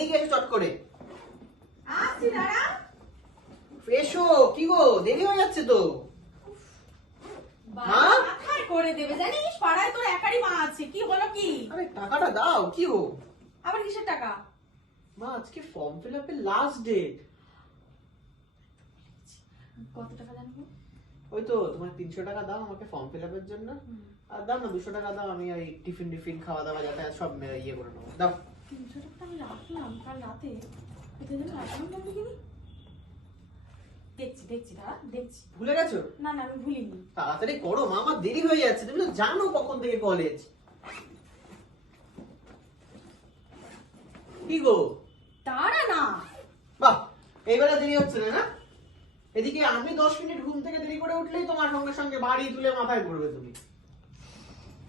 এদিকে এসো চট করে। আসছি দাঁড়া। এসো, কি গো দেরি হয়ে যাচ্ছে তো। বাবা মাথায় করে দেবে জানিস, পাড়ায় তোর একারই মা আছে, কি হলো কি? আরে টাকাটা দাও, কি গো। আবার কিসের টাকা? মা আজকে ফর্ম ফিল আপের লাস্ট ডেট। কত টাকা জানবো? ওই তো তোমার 300 টাকা দাও আমাকে ফর্ম ফিল আপের জন্য, আর দাও না 200 টাকা দাও, আমি ওই টিফিন খাওয়া দাওয়া যাতায়াত সব ইয়ে করে নেবো, দাও। 300 টাকা আমি রাখলাম কাল রাতে, কোথায় যেন রাখলাম না দেখিনি। দেখছি দাঁড়া, দেখছি। ভুলে গেছো? না আমি ভুলিনি। তাড়াতাড়ি করো মা, আমার দেরি হয়ে যাচ্ছে, তুমি তো জানো কখন থেকে কলেজ। কি গো দাঁড়া না। বাহ, এইবারে দেরি হচ্ছে না না? এদিকে আমি 10 মিনিট ঘুম থেকে দেরি করে উঠলেই তোমার সঙ্গে সঙ্গে বাড়ি তুলে মাথায় পড়বে তুমি।